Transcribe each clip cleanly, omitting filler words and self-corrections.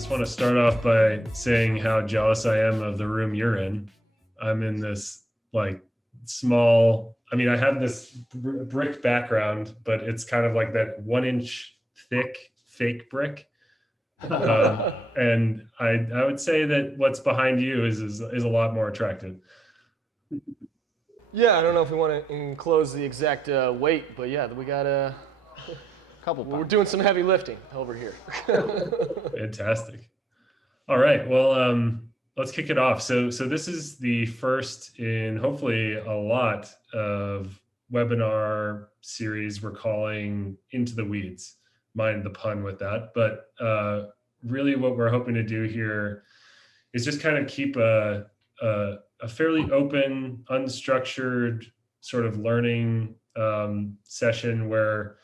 just want to start off by saying how jealous I am of the room you're in. I'm in this like small, I have this brick background, but it's kind of like that 1 inch thick fake brick. And I would say that what's behind you is a lot more attractive. Yeah, I don't know if we want to enclose the exact weight, but yeah, we got a couple. We're doing some heavy lifting over here. Fantastic. All right. Well, let's kick it off. So this is the first in hopefully a lot of webinar series we're calling Into the Weeds. Mind the pun with that. But really what we're hoping to do here is just kind of keep a fairly open, unstructured sort of learning session where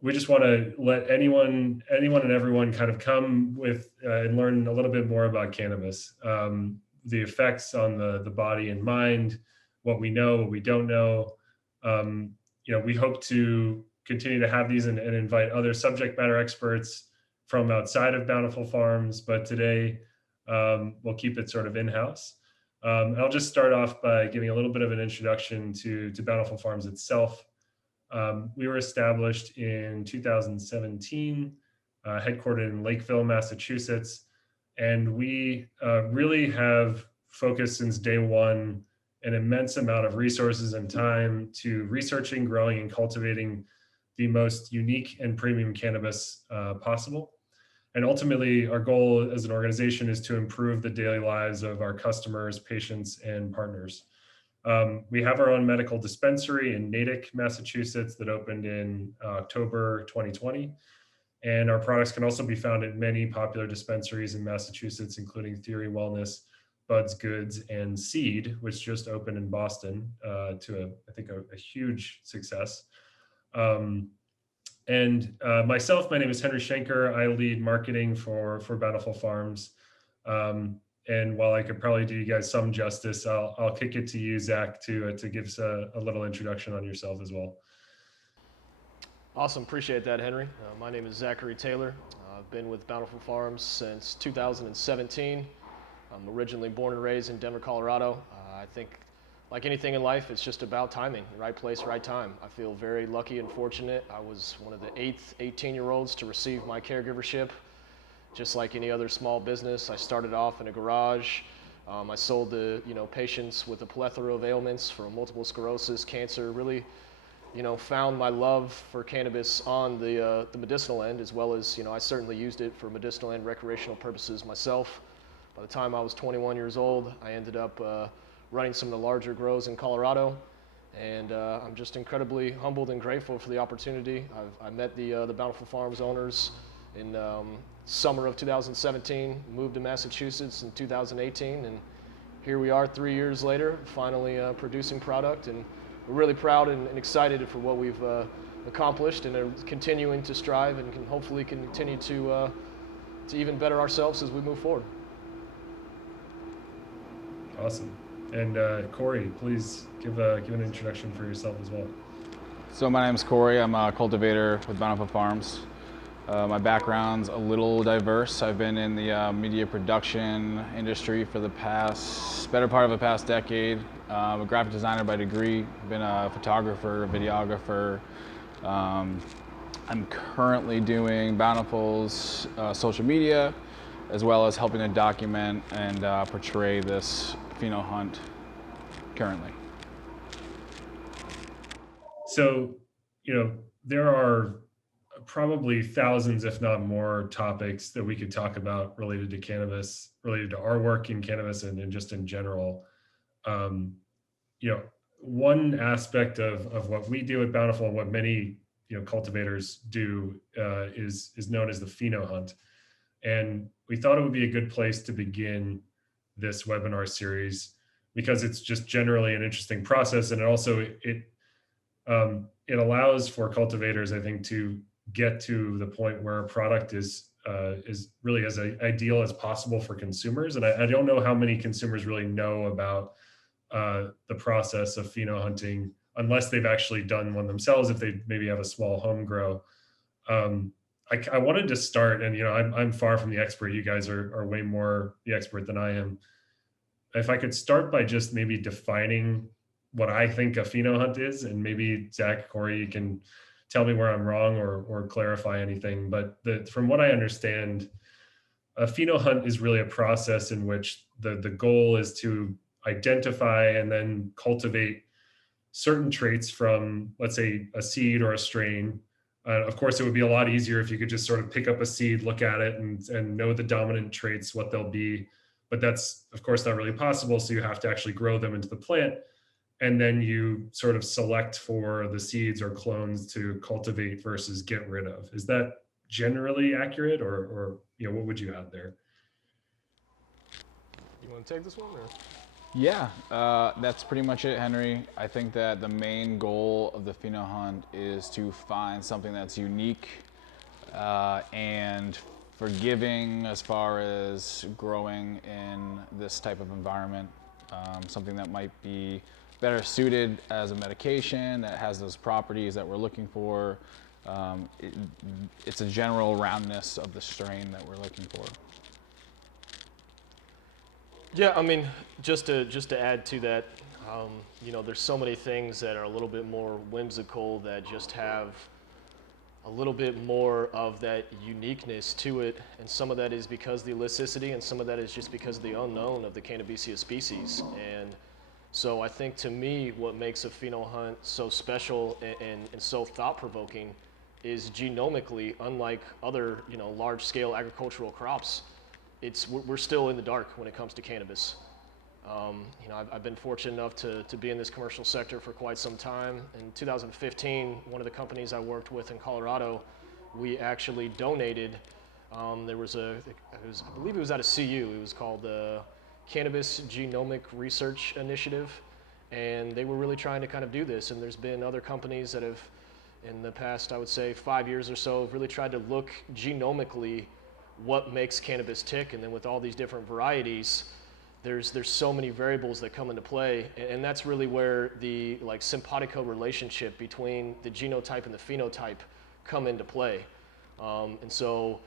we just want to let anyone and everyone kind of come with and learn a little bit more about cannabis, the effects on the body and mind, what we know, what we don't know. We hope to continue to have these and invite other subject matter experts from outside of Bountiful Farms, but today we'll keep it sort of in-house. I'll just start off by giving a little bit of an introduction to Bountiful Farms itself. We were established in 2017, headquartered in Lakeville, Massachusetts, and we really have focused since day one an immense amount of resources and time to researching, growing, and cultivating the most unique and premium cannabis possible. And ultimately, our goal as an organization is to improve the daily lives of our customers, patients, and partners. We have our own medical dispensary in Natick, Massachusetts that opened in October 2020. And our products can also be found at many popular dispensaries in Massachusetts, including Theory Wellness, Buds Goods, and Seed, which just opened in Boston to a huge success. Myself, my name is Henry Schenker. I lead marketing for Bountiful Farms. And while I could probably do you guys some justice, I'll kick it to you, Zach, to give us a little introduction on yourself as well. Awesome, appreciate that, Henry. My name is Zachary Taylor. I've been with Bountiful Farms since 2017. I'm originally born and raised in Denver, Colorado. I think, like anything in life, it's just about timing, right place, right time. I feel very lucky and fortunate. I was one of the 8th 18-year-olds to receive my caregivership. Just like any other small business, I started off in a garage. I sold to patients with a plethora of ailments from multiple sclerosis, cancer. Really, found my love for cannabis on the medicinal end, as well as I certainly used it for medicinal and recreational purposes myself. By the time I was 21 years old, I ended up running some of the larger grows in Colorado, and I'm just incredibly humbled and grateful for the opportunity. I met the Bountiful Farms owners in summer of 2017, moved to Massachusetts in 2018, and here we are 3 years later, finally producing product, and we're really proud and excited for what we've accomplished, and are continuing to strive and can hopefully continue to even better ourselves as we move forward. Awesome. And Corey, please give an introduction for yourself as well. So my name is Corey. I'm a cultivator with Bountiful Farms. My background's a little diverse. I've been in the media production industry for the better part of the past decade. I'm a graphic designer by degree. I've been a photographer, videographer. I'm currently doing Bountiful's social media, as well as helping to document and portray this phenohunt currently. So, there are probably thousands, if not more, topics that we could talk about related to cannabis, related to our work in cannabis and just in general. One aspect of what we do at Bountiful and what many cultivators do is known as the phenohunt. And we thought it would be a good place to begin this webinar series because it's just generally an interesting process, and it allows for cultivators, I think, to get to the point where a product is really as ideal as possible for consumers. And I don't know how many consumers really know about the process of phenohunting unless they've actually done one themselves, if they maybe have a small home grow. I wanted to start, and I'm far from the expert. You guys are way more the expert than I am. If I could start by just maybe defining what I think a phenohunt is, and maybe Zach, Corey, you can tell me where I'm wrong or clarify anything. But from what I understand, a phenohunt is really a process in which the goal is to identify and then cultivate certain traits from, let's say, a seed or a strain. Of course, it would be a lot easier if you could just sort of pick up a seed, look at it, and know the dominant traits, what they'll be. But that's, of course, not really possible. So you have to actually grow them into the plant. And then you sort of select for the seeds or clones to cultivate versus get rid of. Is that generally accurate, or what would you add there? You want to take this one? Or? Yeah, that's pretty much it, Henry. I think that the main goal of the phenohunt is to find something that's unique and forgiving as far as growing in this type of environment. Something that might be better suited as a medication that has those properties that we're looking for. It's a general roundness of the strain that we're looking for. Yeah, I mean, just to add to that, there's so many things that are a little bit more whimsical that just have a little bit more of that uniqueness to it, and some of that is because of the elasticity, and some of that is just because of the unknown of the Cannabaceae species. And so I think, to me, what makes a phenohunt so special and so thought-provoking is genomically, unlike other large-scale agricultural crops, we're still in the dark when it comes to cannabis. I've been fortunate enough to be in this commercial sector for quite some time. In 2015, one of the companies I worked with in Colorado, we actually donated. I believe it was out of CU. It was called the Cannabis Genomic Research Initiative, and they were really trying to kind of do this. And there's been other companies that have, in the past, I would say 5 years or so, have really tried to look genomically what makes cannabis tick. And then with all these different varieties, there's so many variables that come into play, and that's really where the simpatico relationship between the genotype and the phenotype come into play. And so,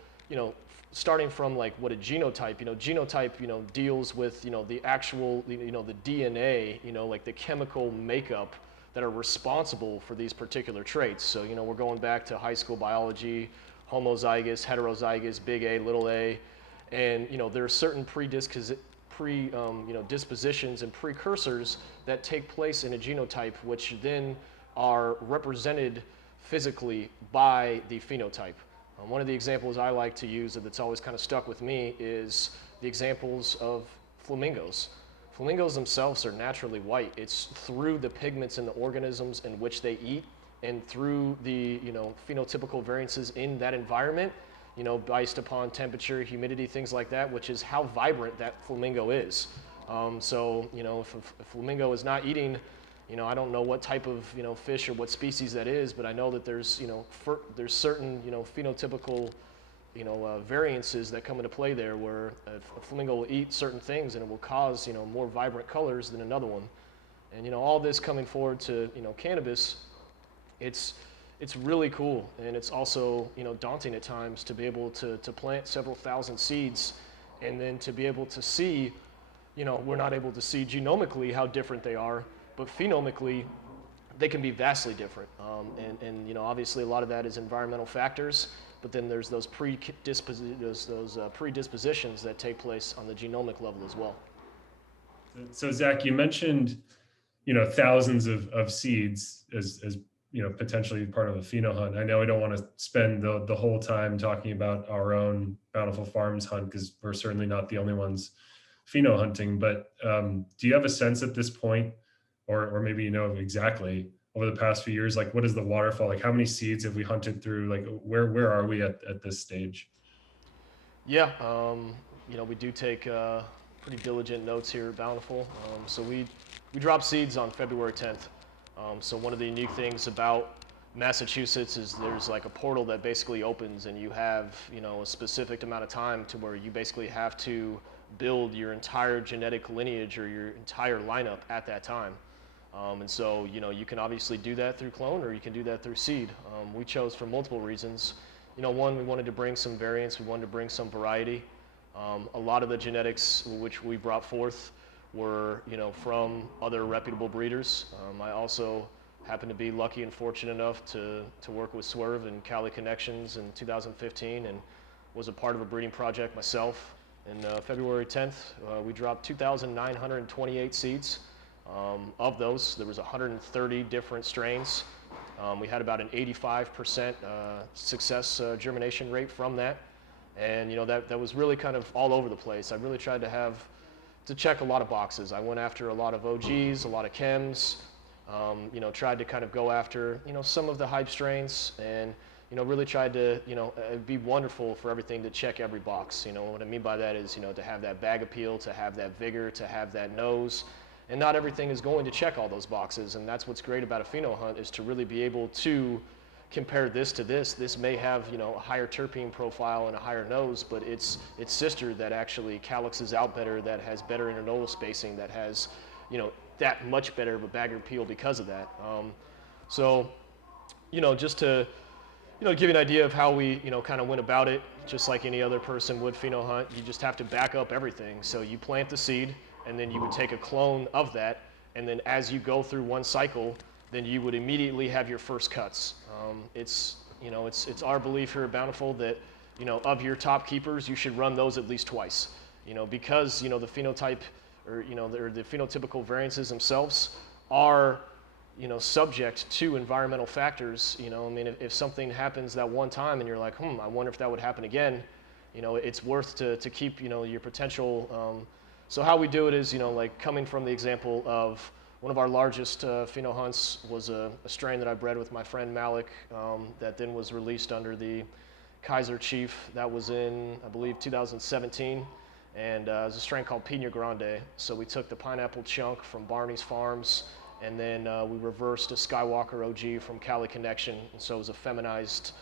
starting from what a genotype, genotype, deals with, the actual, the DNA, the chemical makeup that are responsible for these particular traits. So, we're going back to high school biology, homozygous, heterozygous, big A, little a, and, there are certain dispositions and precursors that take place in a genotype, which then are represented physically by the phenotype. One of the examples I like to use that's always kind of stuck with me is the examples of flamingos. Flamingos themselves are naturally white. It's through the pigments in the organisms in which they eat, and through the phenotypical variances in that environment, based upon temperature, humidity, things like that, which is how vibrant that flamingo is. So, if a flamingo is not eating, I don't know what type of, fish or what species that is, but I know that there's, there's certain, phenotypical, variances that come into play there, where a flamingo will eat certain things and it will cause, more vibrant colors than another one. And, all this coming forward to, cannabis, it's really cool, and it's also daunting at times to be able to plant several thousand seeds, and then to be able to see, we're not able to see genomically how different they are, but phenomically they can be vastly different. And obviously a lot of that is environmental factors, but then there's those predispositions that take place on the genomic level as well. So Zach, you mentioned thousands of seeds as potentially part of a phenohunt. I know we don't want to spend the whole time talking about our own Bountiful Farms hunt, because we're certainly not the only ones phenohunting, but do you have a sense at this point, or maybe exactly over the past few years, what is the waterfall? How many seeds have we hunted through? Where are we at this stage? Yeah, we do take pretty diligent notes here at Bountiful. So we drop seeds on February 10th. So one of the unique things about Massachusetts is there's a portal that basically opens, and you have a specific amount of time to where you basically have to build your entire genetic lineage or your entire lineup at that time. And so you can obviously do that through clone, or you can do that through seed. We chose, for multiple reasons, one, we wanted to bring some variance, we wanted to bring some variety. A lot of the genetics which we brought forth were, from other reputable breeders. I also happened to be lucky and fortunate enough to work with Swerve and Cali Connections in 2015, and was a part of a breeding project myself. And February 10th, we dropped 2,928 seeds. Of those, there was 130 different strains. We had about an 85% success germination rate from that. And that was really kind of all over the place. I really tried to check a lot of boxes. I went after a lot of OGs, a lot of chems, tried to kind of go after, some of the hype strains, and, really tried to, it'd be wonderful for everything to check every box. What I mean by that is, to have that bag appeal, to have that vigor, to have that nose. And not everything is going to check all those boxes. And that's what's great about a pheno hunt, is to really be able to compare this to this. This may have, a higher terpene profile and a higher nose, but its sister that actually calyxes out better, that has better internodal spacing, that has, that much better of a bag appeal because of that. So, just to, give you an idea of how we, kind of went about it, just like any other person would pheno hunt, you just have to back up everything. So you plant the seed, and then you would take a clone of that, and then as you go through one cycle, then you would immediately have your first cuts. It's our belief here at Bountiful that, of your top keepers, you should run those at least twice. Because, the phenotype, or, the phenotypical variances themselves are, subject to environmental factors. If something happens that one time and you're like, I wonder if that would happen again, it's worth to keep, your potential. So how we do it is, like coming from the example of one of our largest pheno hunts was a strain that I bred with my friend Malik, that then was released under the Kaiser Chief. That was in, I believe, 2017. And it was a strain called Pina Grande. So we took the pineapple chunk from Barney's Farms, and then we reversed a Skywalker OG from Cali Connection. And so it was a feminized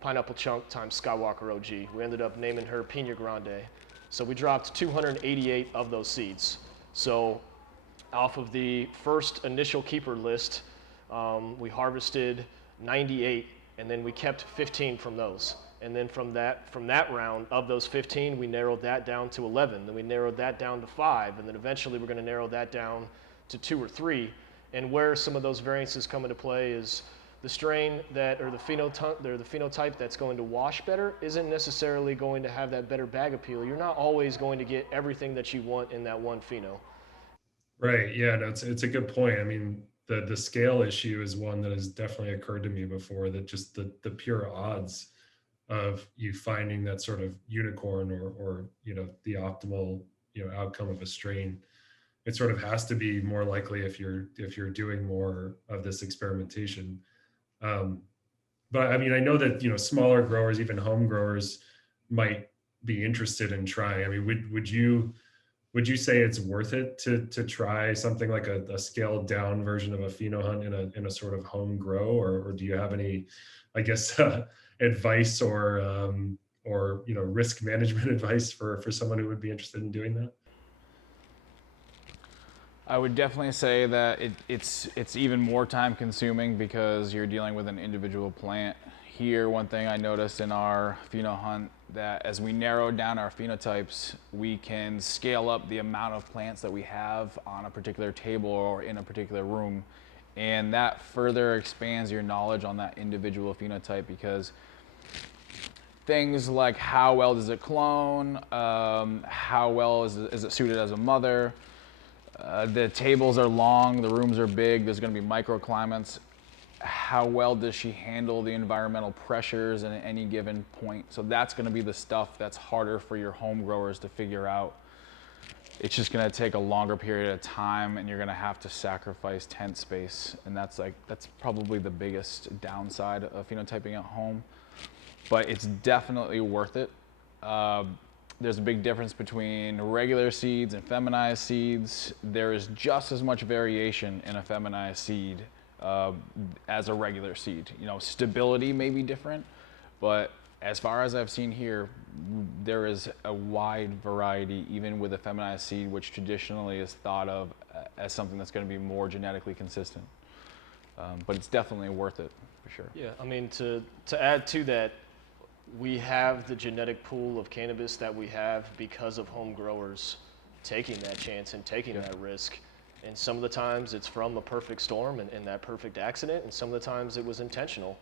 pineapple chunk times Skywalker OG. We ended up naming her Pina Grande. So we dropped 288 of those seeds. So off of the first initial keeper list, we harvested 98, and then we kept 15 from those. And then from that round, of those 15, we narrowed that down to 11. Then we narrowed that down to 5, and then eventually we're going to narrow that down to 2 or 3. And where some of those variances come into play is the strain that, or the phenotype that's going to wash better isn't necessarily going to have that better bag appeal. You're not always going to get everything that you want in that one pheno. Right. Yeah, no, it's a good point. I mean, the scale issue is one that has definitely occurred to me before, that just the pure odds of you finding that sort of unicorn or the optimal, outcome of a strain, it sort of has to be more likely if you're doing more of this experimentation. But I mean, I know that, smaller growers, even home growers, might be interested in trying. I mean, would you say it's worth it to try something like a scaled down version of a pheno hunt in a sort of home grow, or do you have any, I guess, advice or risk management advice for someone who would be interested in doing that? I would definitely say that it's even more time consuming because you're dealing with an individual plant. Here, one thing I noticed in our pheno hunt, that as we narrowed down our phenotypes, we can scale up the amount of plants that we have on a particular table or in a particular room. And that further expands your knowledge on that individual phenotype, because things like how well does it clone, how well is it suited as a mother, the tables are long, the rooms are big, there's going to be microclimates. How well does she handle the environmental pressures at any given point? So that's going to be the stuff that's harder for your home growers to figure out. It's just going to take a longer period of time, and you're going to have to sacrifice tent space, and that's probably the biggest downside of phenotyping at home. But it's definitely worth it. There's a big difference between regular seeds and feminized seeds. There is just as much variation in a feminized seed as a regular seed. Stability may be different, but as far as I've seen here, there is a wide variety, even with a feminized seed, which traditionally is thought of as something that's going to be more genetically consistent. But it's definitely worth it. for sure. Yeah, I mean, to add to that, we have the genetic pool of cannabis that we have because of home growers taking that chance and taking that risk. And some of the times it's from a perfect storm and that perfect accident, and some of the times it was intentional.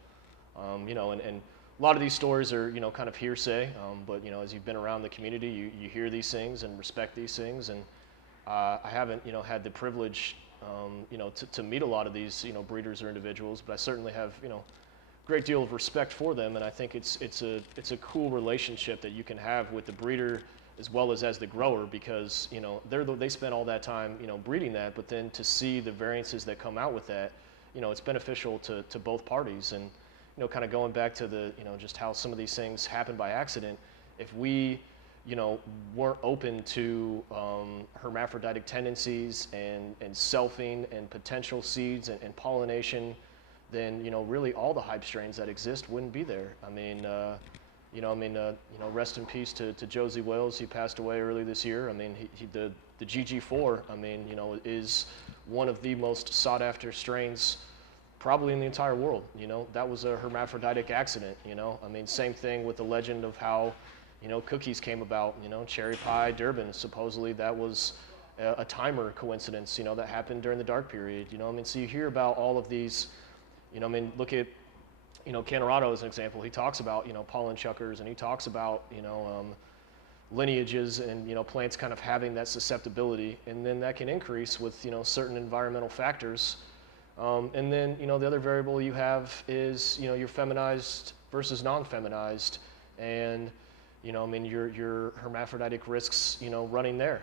You know, and a lot of these stories are, you know, kind of hearsay, but, you know, as you've been around the community, you hear these things and respect these things. And I haven't, you know, had the privilege, you know, to meet a lot of these, you know, breeders or individuals, but I certainly have, you know, great deal of respect for them, and I think it's a cool relationship that you can have with the breeder as well as the grower, because, you know, they spend all that time, you know, breeding that, but then to see the variances that come out with that, you know, it's beneficial to both parties. And, you know, kind of going back to the, you know, just how some of these things happen by accident, if we, you know, weren't open to hermaphroditic tendencies and selfing and potential seeds and pollination, then, you know, really all the hype strains that exist wouldn't be there. I mean, you know, rest in peace to Josie Wales. He passed away early this year. I mean, the GG4, I mean, you know, is one of the most sought after strains probably in the entire world. You know, that was a hermaphroditic accident, you know. I mean, same thing with the legend of how, you know, cookies came about, you know, cherry pie, Durban, supposedly that was a timer coincidence, you know, that happened during the dark period, you know. I mean, so you hear about all of these, you know, I mean, look at, you know, Colorado as an example. He talks about, you know, pollen chuckers, and he talks about, you know, lineages and, you know, plants kind of having that susceptibility, and then that can increase with, you know, certain environmental factors. And then, you know, the other variable you have is, you know, your feminized versus non-feminized, and, you know, I mean, your hermaphroditic risks, you know, running there.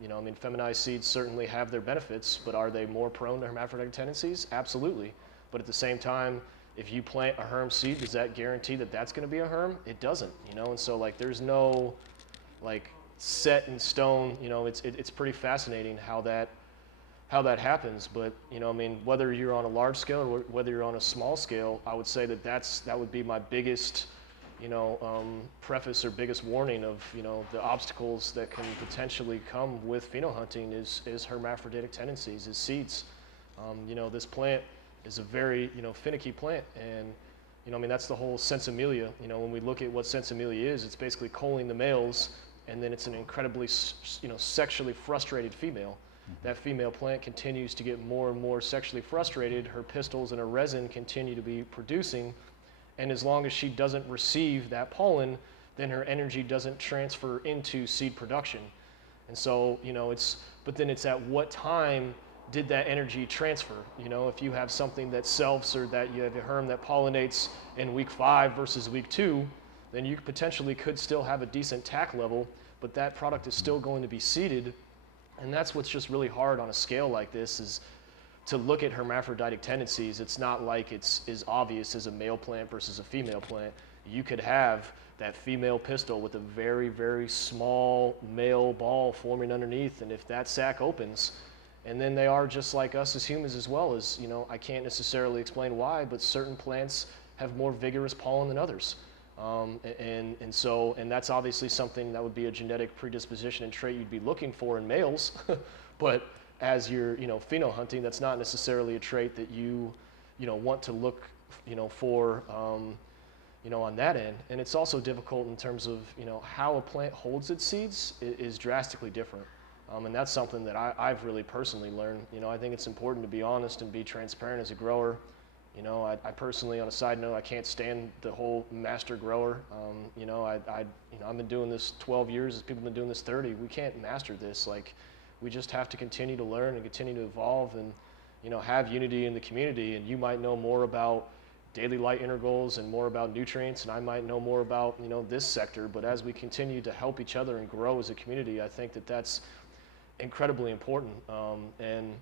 You know, I mean, feminized seeds certainly have their benefits, but are they more prone to hermaphroditic tendencies? Absolutely. But at the same time, if you plant a herm seed, does that guarantee that that's going to be a herm? It doesn't, you know. And so, like, there's no, like, set in stone. You know, it's pretty fascinating how that happens. But, you know, I mean, whether you're on a large scale or whether you're on a small scale, I would say that would be my biggest, you know, preface or biggest warning of, you know, the obstacles that can potentially come with phenohunting is hermaphroditic tendencies, is seeds. You know, this plant is a very, you know, finicky plant, and, you know, I mean, that's the whole sensimelia. You know, when we look at what sensimelia is, it's basically culling the males, and then it's an incredibly, you know, sexually frustrated female. That female plant continues to get more and more sexually frustrated. Her pistils and her resin continue to be producing, and as long as she doesn't receive that pollen, then her energy doesn't transfer into seed production. And so, you know, but then it's at what time did that energy transfer? You know, if you have something that selfs, or that you have a herm that pollinates in week 5 versus week 2, then you potentially could still have a decent tack level, but that product is still going to be seeded. And that's what's just really hard on a scale like this, is to look at hermaphroditic tendencies. It's not like it's as obvious as a male plant versus a female plant. You could have that female pistil with a very, very small male ball forming underneath, and if that sac opens, and then they are just like us as humans as well, as, you know, I can't necessarily explain why, but certain plants have more vigorous pollen than others. And that's obviously something that would be a genetic predisposition and trait you'd be looking for in males, but as you're, you know, phenohunting, that's not necessarily a trait that you know, want to look, you know, for, you know, on that end. And it's also difficult in terms of, you know, how a plant holds its seeds is drastically different. And that's something that I've really personally learned. You know, I think it's important to be honest and be transparent as a grower. You know, I personally, on a side note, I can't stand the whole master grower. You know, you know, I've been doing this 12 years, as people have been doing this 30. We can't master this. Like, we just have to continue to learn and continue to evolve, and, you know, have unity in the community. And you might know more about daily light intervals and more about nutrients, and I might know more about, you know, this sector. But as we continue to help each other and grow as a community, I think that that's incredibly important. And,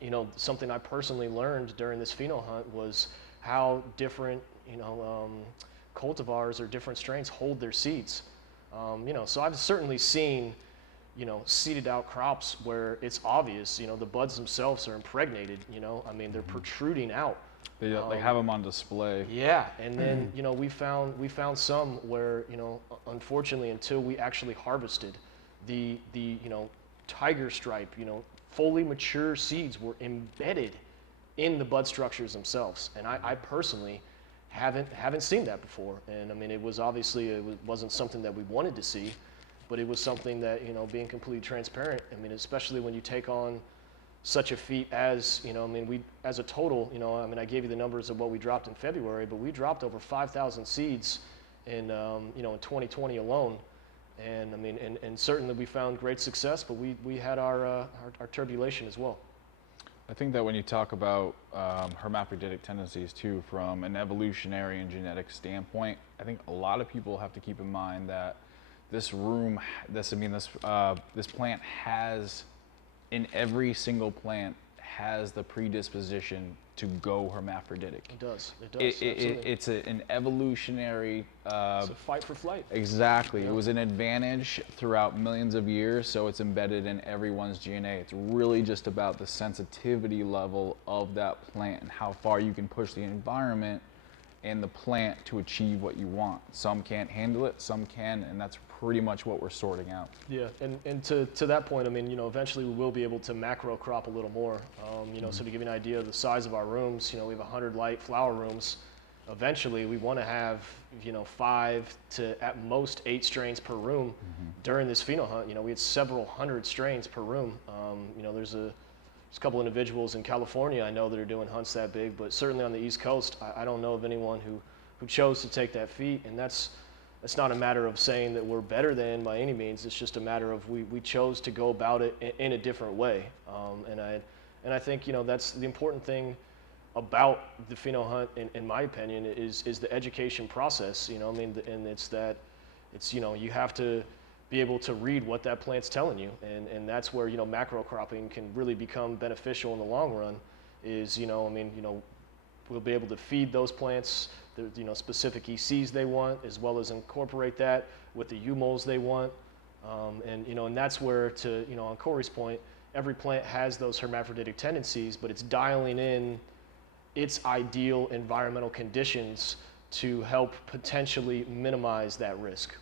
you know, something I personally learned during this pheno hunt was how different, you know, cultivars or different strains hold their seeds. You know, so I've certainly seen, you know, seeded out crops where it's obvious, you know, the buds themselves are impregnated, you know, I mean, they're protruding out. They have them on display. Yeah, and then, you know, we found some where, you know, unfortunately, until we actually harvested the you know, tiger stripe, you know, fully mature seeds were embedded in the bud structures themselves. And I personally haven't seen that before. And I mean, it wasn't something that we wanted to see, but it was something that, you know, being completely transparent, I mean, especially when you take on such a feat as, you know, I mean, we, as a total, you know, I mean, I gave you the numbers of what we dropped in February, but we dropped over 5,000 seeds in, you know, in 2020 alone. And I mean, and certainly we found great success, but we had our turbulation as well. I think that when you talk about hermaphroditic tendencies too, from an evolutionary and genetic standpoint, I think a lot of people have to keep in mind that this plant has, in every single plant, has the predisposition to go hermaphroditic. It does. Absolutely. It's an evolutionary. It's a fight for flight. Exactly. Yeah. It was an advantage throughout millions of years, so it's embedded in everyone's DNA. It's really just about the sensitivity level of that plant and how far you can push the environment and the plant to achieve what you want. Some can't handle it, some can, and that's pretty much what we're sorting out. Yeah, and to that point, I mean, you know, eventually we will be able to macro crop a little more. You know, so to give you an idea of the size of our rooms, you know, we have 100 light flower rooms. Eventually, we want to have, you know, 5 to at most 8 strains per room. During this pheno hunt. You know, we had several hundred strains per room. You know, there's a couple individuals in California I know that are doing hunts that big, but certainly on the East Coast, I don't know of anyone who chose to take that feat, and that's not a matter of saying that we're better than by any means. It's just a matter of we chose to go about it in a different way. And I think, you know, that's the important thing about the pheno hunt, in my opinion, is the education process. You know, I mean, and it's you know, you have to be able to read what that plant's telling you, and that's where, you know, macro cropping can really become beneficial in the long run. Is, you know, I mean, you know, we'll be able to feed those plants the, you know, specific ECs they want, as well as incorporate that with the UMOLs they want. And, you know, and that's where, to, you know, on Corey's point, every plant has those hermaphroditic tendencies, but it's dialing in its ideal environmental conditions to help potentially minimize that risk.